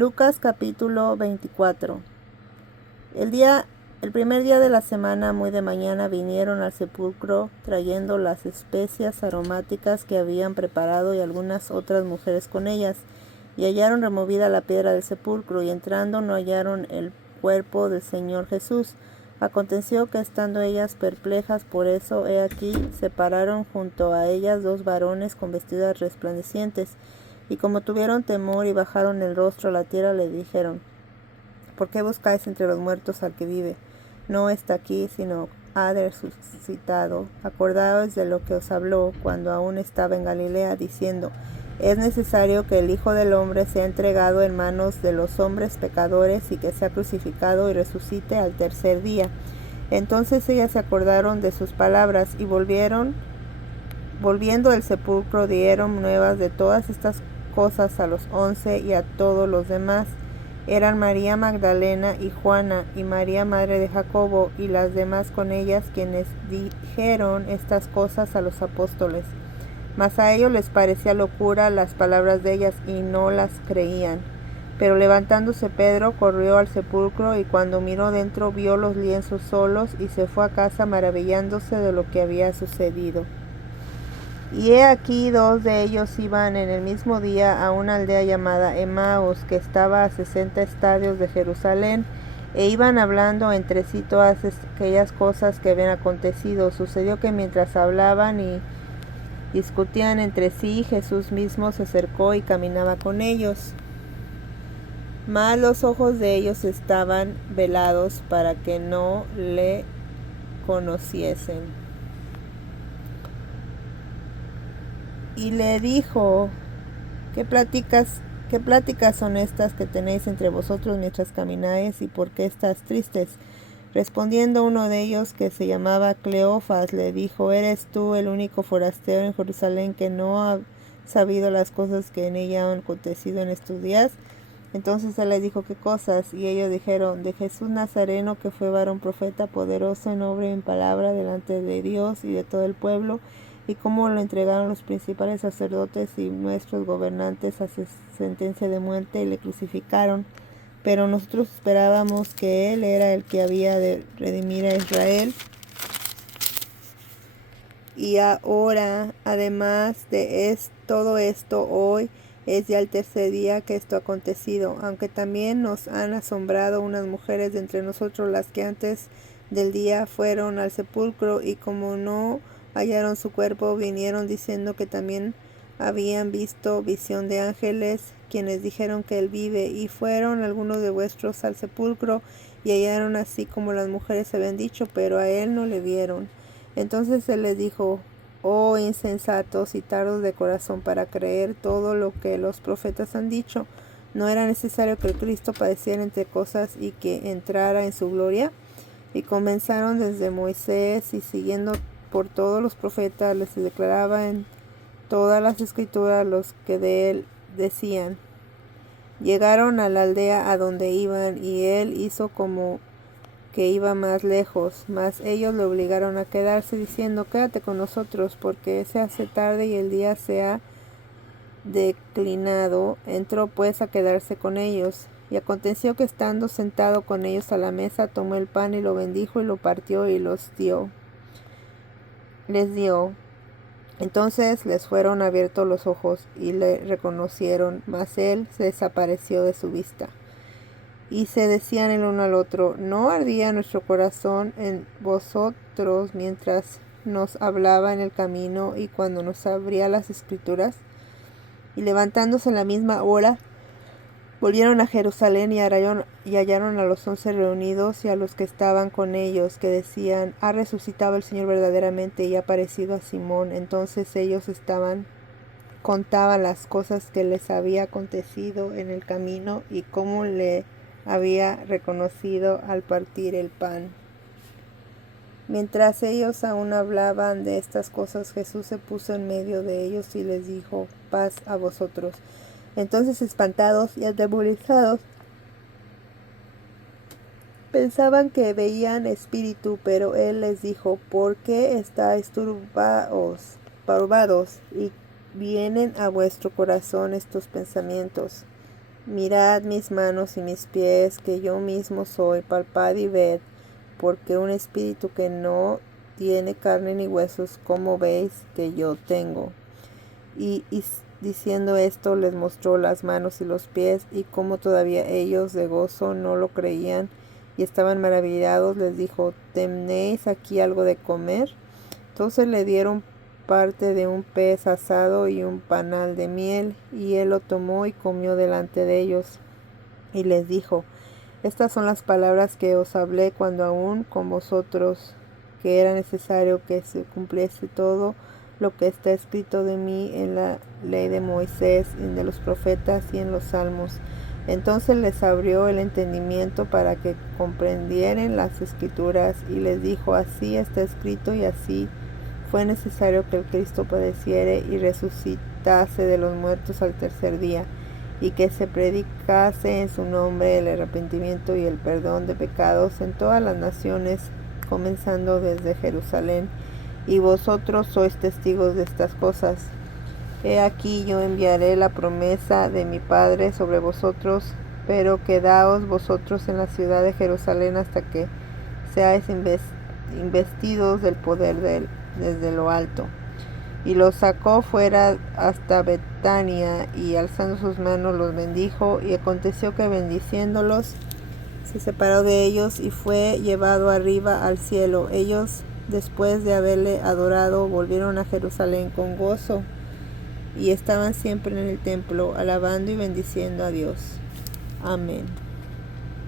Lucas capítulo 24. El primer día de la semana, muy de mañana, vinieron al sepulcro trayendo las especias aromáticas que habían preparado y algunas otras mujeres con ellas, y hallaron removida la piedra del sepulcro, y entrando no hallaron el cuerpo del Señor Jesús. Aconteció que estando ellas perplejas por eso, he aquí, se pararon junto a ellas dos varones con vestidos resplandecientes, y como tuvieron temor y bajaron el rostro a la tierra, le dijeron: ¿por qué buscáis entre los muertos al que vive? No está aquí, sino ha resucitado. Acordaos de lo que os habló cuando aún estaba en Galilea, diciendo: es necesario que el Hijo del Hombre sea entregado en manos de los hombres pecadores, y que sea crucificado y resucite al tercer día. Entonces ellas se acordaron de sus palabras, y volviendo del sepulcro, dieron nuevas de todas estas cosas a los 11 y a todos los demás. Eran María Magdalena y Juana, y María madre de Jacobo, y las demás con ellas, quienes dijeron estas cosas a los apóstoles. Mas a ellos les parecía locura las palabras de ellas, y no las creían. Pero levantándose Pedro, corrió al sepulcro, y cuando miró dentro, vio los lienzos solos, y se fue a casa maravillándose de lo que había sucedido. Y he aquí, dos de ellos iban en el mismo día a una aldea llamada Emaús, que estaba a 60 estadios de Jerusalén, e iban hablando entre sí todas aquellas cosas que habían acontecido. Sucedió que mientras hablaban y discutían entre sí, Jesús mismo se acercó y caminaba con ellos. Mas los ojos de ellos estaban velados para que no le conociesen. Y le dijo: ¿Qué pláticas son estas que tenéis entre vosotros mientras camináis, y por qué estás tristes? Respondiendo uno de ellos, que se llamaba Cleofas, le dijo: ¿eres tú el único forastero en Jerusalén que no ha sabido las cosas que en ella han acontecido en estos días? Entonces él les dijo: ¿qué cosas? Y ellos dijeron: de Jesús Nazareno, que fue varón profeta, poderoso en obra y en palabra delante de Dios y de todo el pueblo, y cómo lo entregaron los principales sacerdotes y nuestros gobernantes a sentencia de muerte, y le crucificaron. Pero nosotros esperábamos que él era el que había de redimir a Israel. Y ahora, además de todo esto, hoy es ya el tercer día que esto ha acontecido, aunque también nos han asombrado unas mujeres de entre nosotros, las que antes del día fueron al sepulcro, y como no hallaron su cuerpo, vinieron diciendo que también habían visto visión de ángeles, quienes dijeron que él vive. Y fueron algunos de vuestros al sepulcro, y hallaron así como las mujeres habían dicho, pero a él no le vieron. Entonces él les dijo: oh insensatos y tardos de corazón para creer todo lo que los profetas han dicho. ¿No era necesario que el Cristo padeciera entre cosas y que entrara en su gloria? Y comenzaron desde Moisés, y siguiendo por todos los profetas, les declaraba en todas las escrituras los que de él decían. Llegaron a la aldea a donde iban, y él hizo como que iba más lejos, mas ellos le obligaron a quedarse, diciendo: quédate con nosotros, porque se hace tarde y el día se ha declinado. Entró pues a quedarse con ellos. Y aconteció que estando sentado con ellos a la mesa, tomó el pan y lo bendijo y lo partió y les dio. Entonces les fueron abiertos los ojos y le reconocieron, mas él se desapareció de su vista. Y se decían el uno al otro: ¿no ardía nuestro corazón en vosotros mientras nos hablaba en el camino y cuando nos abría las escrituras? Y levantándose en la misma hora, volvieron a Jerusalén, y hallaron a los 11 reunidos, y a los que estaban con ellos, que decían: ha resucitado el Señor verdaderamente, y ha aparecido a Simón. Entonces ellos contaban las cosas que les había acontecido en el camino, y cómo le había reconocido al partir el pan. Mientras ellos aún hablaban de estas cosas, Jesús se puso en medio de ellos y les dijo: paz a vosotros. Entonces, espantados y atemorizados, pensaban que veían espíritu, pero él les dijo: ¿por qué estáis turbados? Y vienen a vuestro corazón estos pensamientos. Mirad mis manos y mis pies, que yo mismo soy, palpad y ved, porque un espíritu que no tiene carne ni huesos, como veis que yo tengo. Y diciendo esto, les mostró las manos y los pies, y como todavía ellos de gozo no lo creían y estaban maravillados, les dijo: ¿tenéis aquí algo de comer? Entonces le dieron parte de un pez asado y un panal de miel, y él lo tomó y comió delante de ellos, y les dijo: estas son las palabras que os hablé cuando aún con vosotros, que era necesario que se cumpliese todo lo que está escrito de mí en la ley de Moisés, en de los profetas y en los salmos. Entonces les abrió el entendimiento para que comprendieran las escrituras, y les dijo: así está escrito, y así fue necesario que el Cristo padeciere y resucitase de los muertos al tercer día, y que se predicase en su nombre el arrepentimiento y el perdón de pecados en todas las naciones, comenzando desde Jerusalén. Y vosotros sois testigos de estas cosas. He aquí, yo enviaré la promesa de mi Padre sobre vosotros, pero quedaos vosotros en la ciudad de Jerusalén hasta que seáis investidos del poder de él desde lo alto. Y los sacó fuera hasta Betania, y alzando sus manos los bendijo, y aconteció que bendiciéndolos se separó de ellos y fue llevado arriba al cielo. Ellos, después de haberle adorado, volvieron a Jerusalén con gozo, y estaban siempre en el templo, alabando y bendiciendo a Dios. Amén.